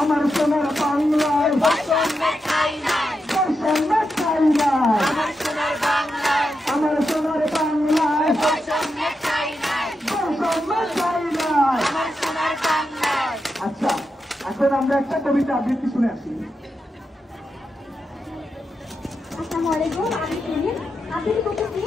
আমার সোনার বাংলায় বৈষম্য ঠাঁই নাই, বৈষম্য ঠাঁই নাই, আমার সোনার বাংলায় আমার সোনার বাংলায় বৈষম্য ঠাঁই নাই, বৈষম্য ঠাঁই নাই। আমার সোনার বাংলায়। আচ্ছা, এখন আমরা একটা কবিতা আবৃত্তি শুনে আসি। আসসালামু আলাইকুম, আমি সুনীল। আবৃত্তি করতেছি।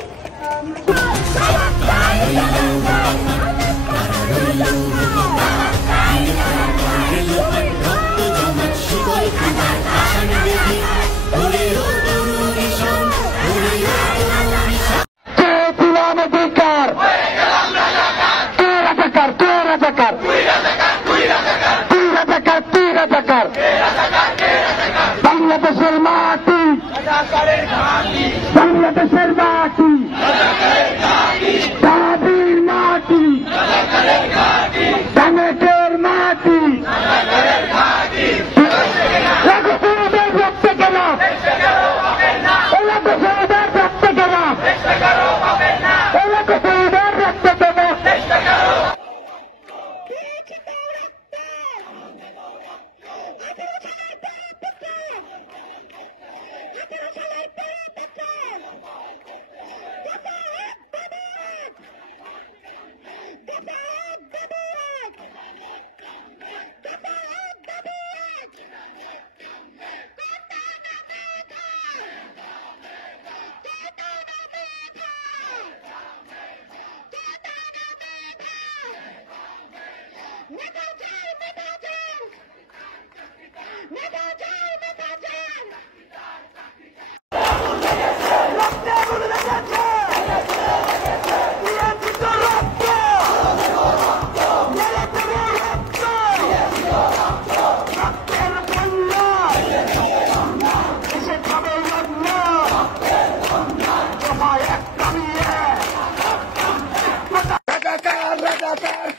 বাংলাদেশের মাটি, বাংলাদেশের মাটি, দাবির মাটি, ডানেটের মাটি, লাখোদের রক্তে গেলাম, লাখোদের রক্তে গেলাম, লাখোদের রক্তে গেলাম।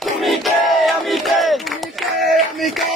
তুমি কে, আমি কে, তুমি কে, আমি কে,